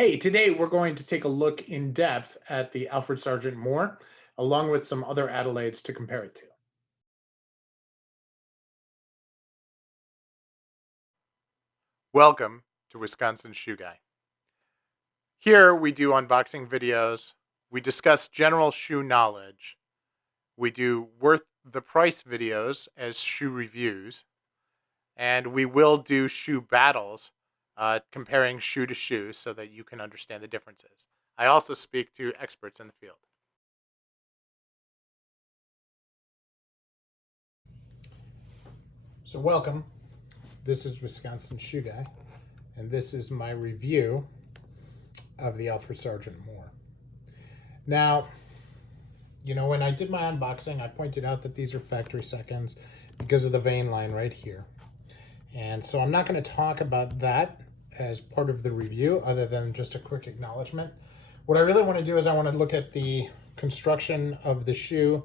Hey, today we're going to take a look in depth at the Alfred Sargent Moore, along with some other Adelaides to compare it to. Welcome to Wisconsin Shoe Guy. Here we do unboxing videos, we discuss general shoe knowledge, we do worth the price videos as shoe reviews, and we will do shoe battles, comparing shoe to shoe so that you can understand the differences. I also speak to experts in the field. So welcome. This is Wisconsin Shoe Guy, and this is my review of the Alfred Sargent Moore. Now, when I did my unboxing, I pointed out that these are factory seconds because of the vein line right here. And so I'm not going to talk about that as part of the review other than just a quick acknowledgement. What I really want to do is I want to look at the construction of the shoe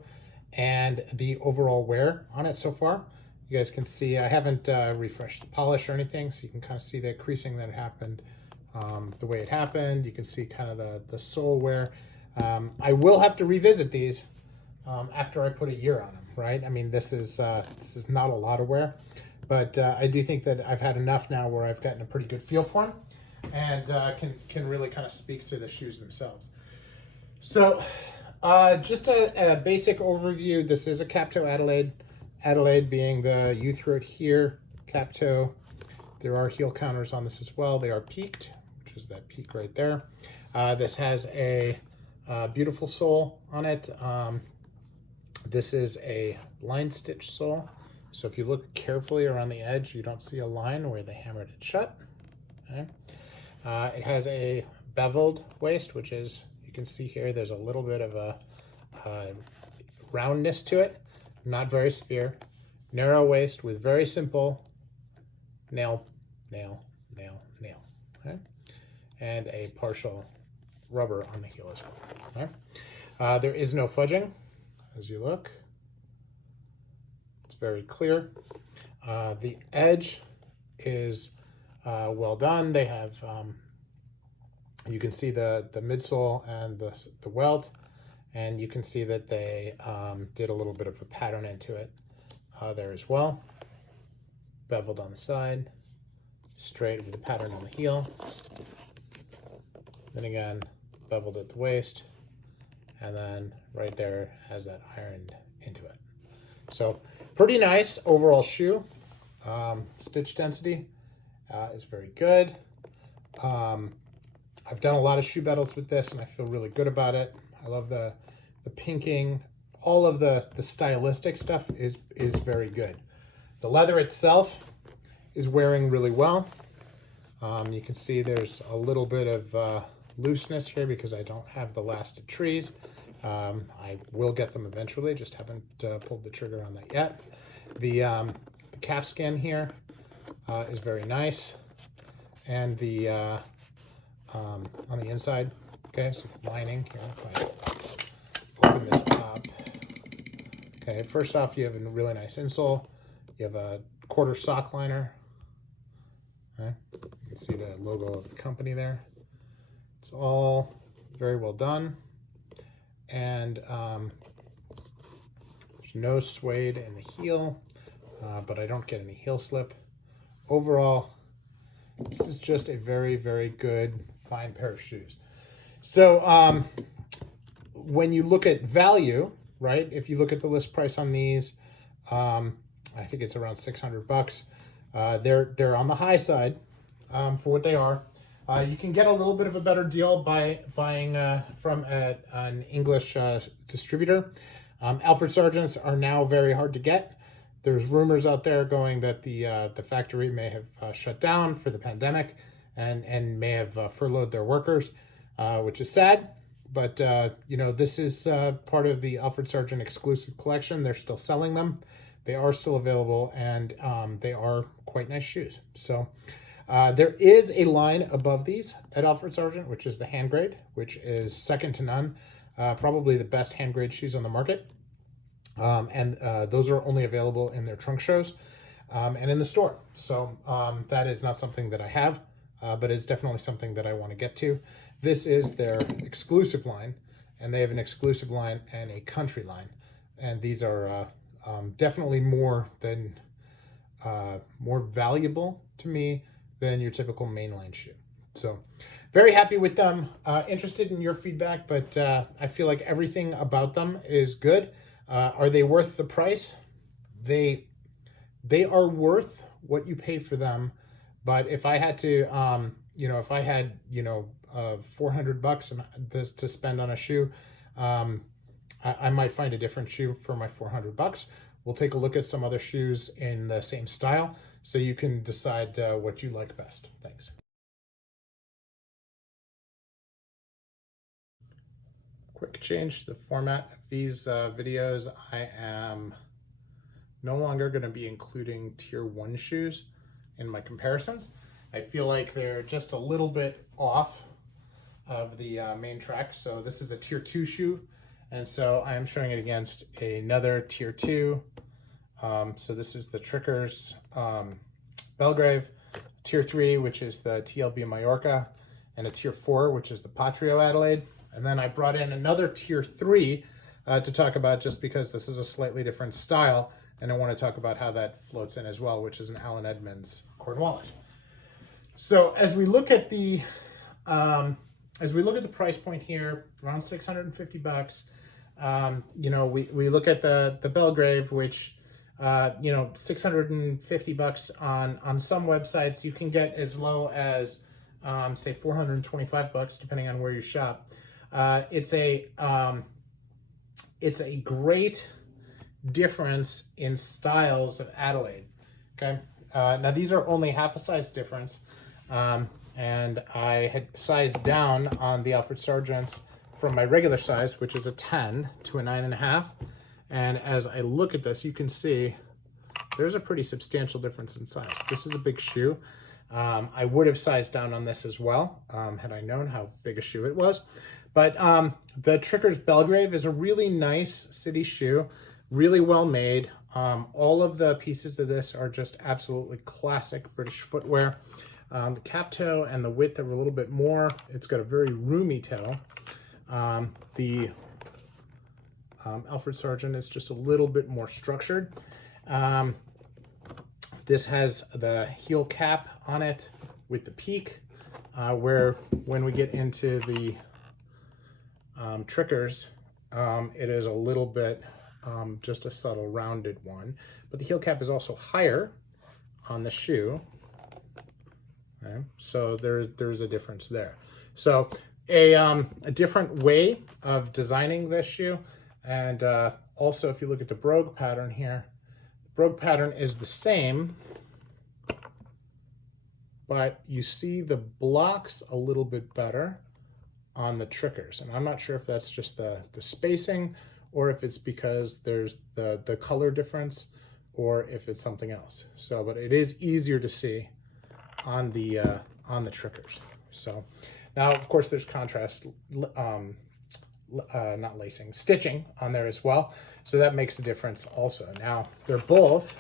and the overall wear on it so far. You guys can see I haven't refreshed the polish or anything, so you can kind of see the creasing that happened the way it happened. You can see kind of the sole wear. I will have to revisit these after I put a year on them, right? I mean, this is not a lot of wear, but I do think that I've had enough now where I've gotten a pretty good feel for them and can really kind of speak to the shoes themselves. So just a basic overview. This is a cap toe Adelaide. Adelaide being the U-throat here, cap toe. There are heel counters on this as well. They are peaked, which is that peak right there. This has a beautiful sole on it. This is a line stitch sole. So if you look carefully around the edge, you don't see a line where they hammered it shut. Okay. It has a beveled waist, which is, you can see here, there's a little bit of a roundness to it. Not very severe. Narrow waist with very simple nail, nail, nail, nail. Okay? And a partial rubber on the heel as well. Okay? There is no fudging as you look. It's very clear. The edge is well done. They have, you can see the midsole and the welt. And you can see that they did a little bit of a pattern into it there as well. Beveled on the side, straight with a pattern on the heel. Then again, beveled at the waist, and then right there has that ironed into it. So pretty nice overall shoe. Stitch density is very good. I've done a lot of shoe battles with this, and I feel really good about it. I love the pinking. All of the stylistic stuff is very good. The leather itself is wearing really well. You can see there's a little bit of looseness here because I don't have the lasted trees. I will get them eventually, just haven't pulled the trigger on that yet. The calf skin here is very nice. And the on the inside, okay, so lining here, if I open this up. Okay, first off, you have a really nice insole. You have a quarter sock liner. Okay, you can see the logo of the company there. It's all very well done. And there's no suede in the heel, but I don't get any heel slip. Overall, this is just a very, very good, fine pair of shoes. So when you look at value, right, if you look at the list price on these, I think it's around $600. They're on the high side for what they are. You can get a little bit of a better deal by buying from an English distributor. Alfred Sargents are now very hard to get. There's rumors out there going that the factory may have shut down for the pandemic and may have furloughed their workers, which is sad. But, this is part of the Alfred Sargent exclusive collection. They're still selling them. They are still available, and they are quite nice shoes. So there is a line above these at Alfred Sargent, which is the hand grade, which is second to none. Probably the best hand grade shoes on the market. And those are only available in their trunk shows and in the store. So that is not something that I have. but it's definitely something that I want to get to. This is their exclusive line, and they have an exclusive line and a country line, and these are definitely more valuable to me than your typical mainline shoe. So very happy with them. Interested in your feedback, but I feel like everything about them is good. Are they worth the price? They are worth what you pay for them. But if I had to, if I had, $400 to spend on a shoe, I might find a different shoe for my $400. We'll take a look at some other shoes in the same style so you can decide what you like best. Thanks. Quick change to the format of these videos. I am no longer going to be including tier 1 shoes in my comparisons. I feel like they're just a little bit off of the main track. So this is a tier 2 shoe, and so I am showing it against another tier 2. So this is the Trickers Belgrave, tier 3, which is the TLB Mallorca, and a tier 4, which is the Patrio Adelaide. And then I brought in another tier 3 to talk about, just because this is a slightly different style, and I want to talk about how that floats in as well, which is an Allen Edmonds Cornwallis. So as we look at the price point here, around $650, we look at the Belgrave, which $650 on some websites. You can get as low as say $425, depending on where you shop. It's a great difference in styles of Adelaide. Okay, now these are only half a size difference, and I had sized down on the Alfred Sargents from my regular size, which is a 10, to a 9.5. And as I look at this, you can see there's a pretty substantial difference in size. This is a big shoe. I would have sized down on this as well, had I known how big a shoe it was. But the Trickers Belgrave is a really nice city shoe, really well made. All of the pieces of this are just absolutely classic British footwear. The cap toe and the width are a little bit more. It's got a very roomy toe. The Alfred Sargent is just a little bit more structured. This has the heel cap on it with the peak, where when we get into the Trickers, it is a little bit just a subtle rounded one, but the heel cap is also higher on the shoe. Okay, so there's a difference there. So a different way of designing this shoe. And also, if you look at the brogue pattern here, the brogue pattern is the same, but you see the blocks a little bit better on the Trickers. And I'm not sure if that's just the spacing, or if it's because there's the color difference, or if it's something else. So, but it is easier to see on the Trickers. So now, of course, there's contrast, not lacing, stitching on there as well. So that makes a difference also. Now, they're both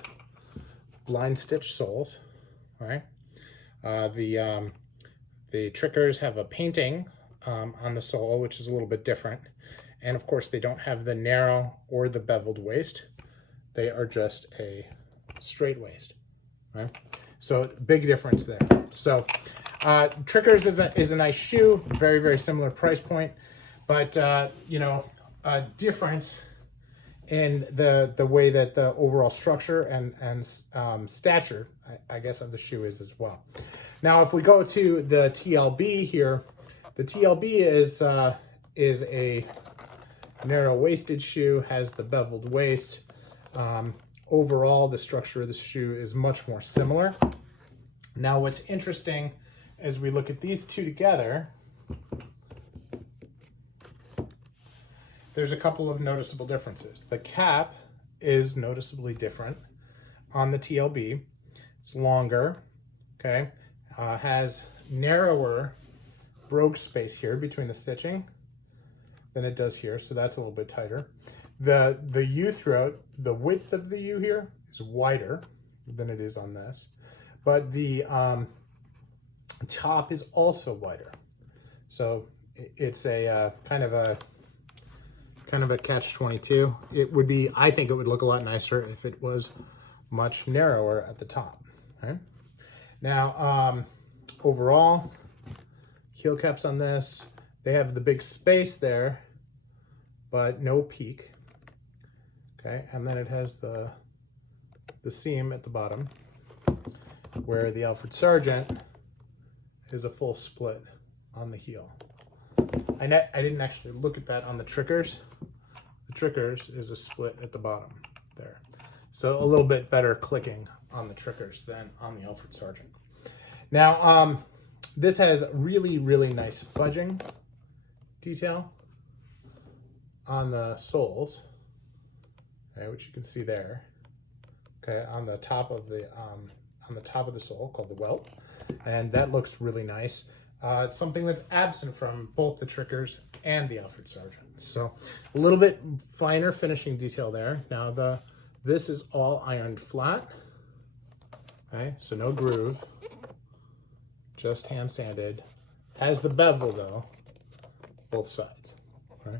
blind stitch soles, right? The Trickers have a painting on the sole, which is a little bit different. And of course, they don't have the narrow or the beveled waist. They are just a straight waist, right? So big difference there. So Trickers is a nice shoe, very, very similar price point, but a difference in the way that the overall structure and stature, I guess, of the shoe is as well. Now, if we go to the TLB here, the TLB is a narrow-waisted shoe, has the beveled waist. Overall, the structure of the shoe is much more similar. Now, what's interesting as we look at these two together, there's a couple of noticeable differences. The cap is noticeably different on the TLB. It's longer, okay? Has narrower brogue space here between the stitching than it does here, so that's a little bit tighter. The U throat, the width of the U here is wider than it is on this, but the top is also wider. So it's a kind of a catch-22. It would be, I think it would look a lot nicer if it was much narrower at the top. Okay? Now, overall, heel caps on this, they have the big space there, but no peak. Okay, and then it has the seam at the bottom, where the Alfred Sargent is a full split on the heel. I didn't actually look at that on the trickers. The trickers is a split at the bottom there. So a little bit better clicking on the trickers than on the Alfred Sargent. Now, this has really, really nice fudging detail on the soles, okay, which you can see there. Okay, on the top of the sole called the welt, and that looks really nice. It's something that's absent from both the trickers and the Alfred Sargent. So a little bit finer finishing detail there. Now this is all ironed flat. Okay, so no groove, just hand sanded. Has the bevel though, both sides. Okay.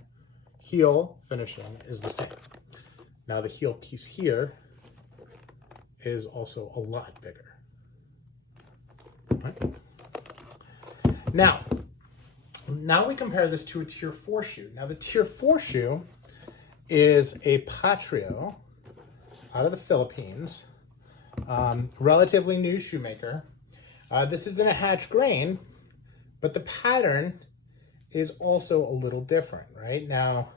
Heel finishing is the same. Now the heel piece here is also a lot bigger. Okay. Now we compare this to a Tier 4 shoe. Now the Tier 4 shoe is a Patrio out of the Philippines, relatively new shoemaker. This is in a hatch grain, but the pattern is also a little different, right? Now,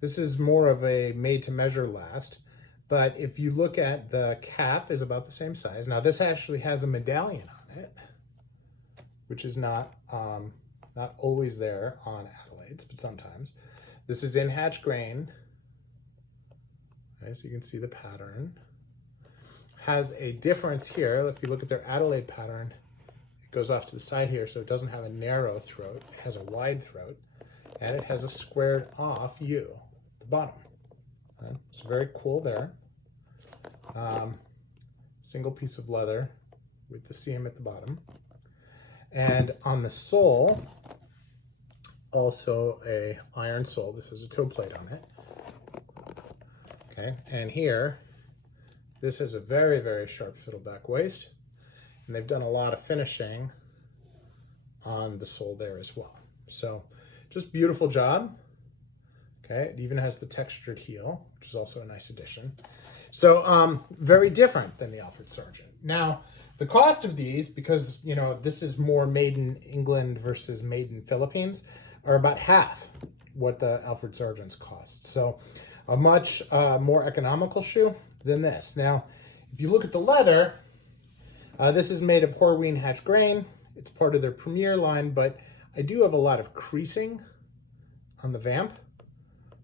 this is more of a made-to-measure last, but if you look at the cap is about the same size. Now, this actually has a medallion on it, which is not always there on Adelaide's, but sometimes. This is in hatch grain. Okay, so you can see the pattern. Has a difference here. If you look at their Adelaide pattern, it goes off to the side here, so it doesn't have a narrow throat. It has a wide throat, and it has a squared off U at the bottom. Okay, so very cool there. Single piece of leather with the seam at the bottom. And on the sole, also a iron sole. This has a toe plate on it. Okay, and here, this is a very, very sharp fiddleback waist, and they've done a lot of finishing on the sole there as well. So just beautiful job. Okay, it even has the textured heel, which is also a nice addition. So very different than the Alfred Sargent. Now, the cost of these, because you know this is more made in England versus made in Philippines, are about half what the Alfred Sargent's cost. So a much more economical shoe than this. Now, if you look at the leather, this is made of Horween hatch grain. It's part of their Premier line, but I do have a lot of creasing on the vamp,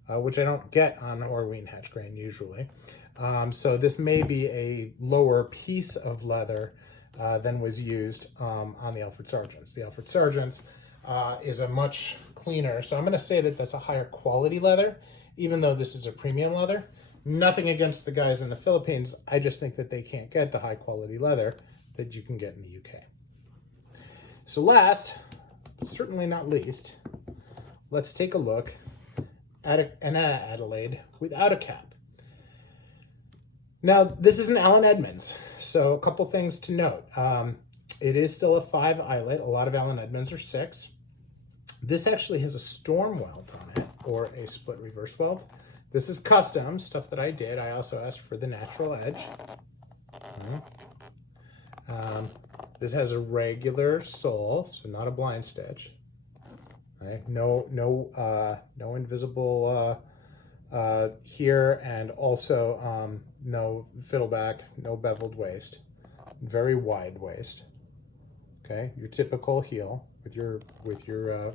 which I don't get on Horween hatch grain usually. So this may be a lower piece of leather than was used on the Alfred Sargents. The Alfred Sargents is a much cleaner, so I'm going to say that that's a higher quality leather, even though this is a premium leather. Nothing against the guys in the Philippines, I just think that they can't get the high quality leather that you can get in the UK. So last, but certainly not least, let's take a look at an Adelaide without a cap. Now, this is an Allen Edmonds, so a couple things to note. It is still a 5 eyelet. A lot of Allen Edmonds are 6. This actually has a storm welt on it, or a split reverse welt. This is custom, stuff that I did. I also asked for the natural edge. This has a regular sole, so not a blind stitch. Okay. No invisible here, and also no fiddleback, no beveled waist. Very wide waist. Okay, your typical heel with your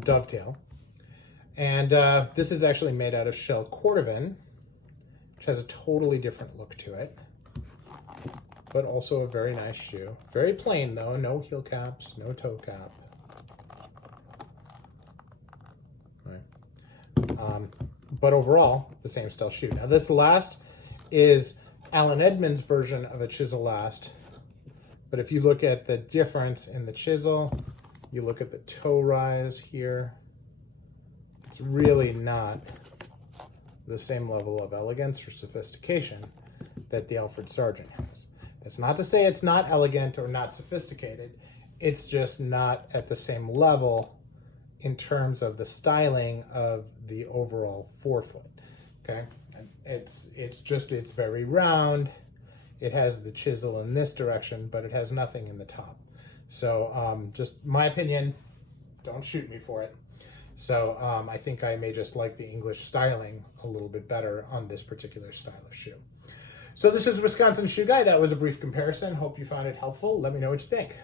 dovetail. And this is actually made out of shell cordovan, which has a totally different look to it, but also a very nice shoe. Very plain though, no heel caps, no toe cap. Right. But overall, the same style shoe. Now this last is Allen Edmonds' version of a chisel last But if you look at the difference in the chisel, you look at the toe rise here, it's really not the same level of elegance or sophistication that the Alfred Sargent has. That's not to say it's not elegant or not sophisticated. It's just not at the same level in terms of the styling of the overall forefoot. Okay, and it's very round. It has the chisel in this direction, but it has nothing in the top. So just my opinion, don't shoot me for it. So I think I may just like the English styling a little bit better on this particular style of shoe. So this is Wisconsin Shoe Guy. That was a brief comparison. Hope you found it helpful. Let me know what you think.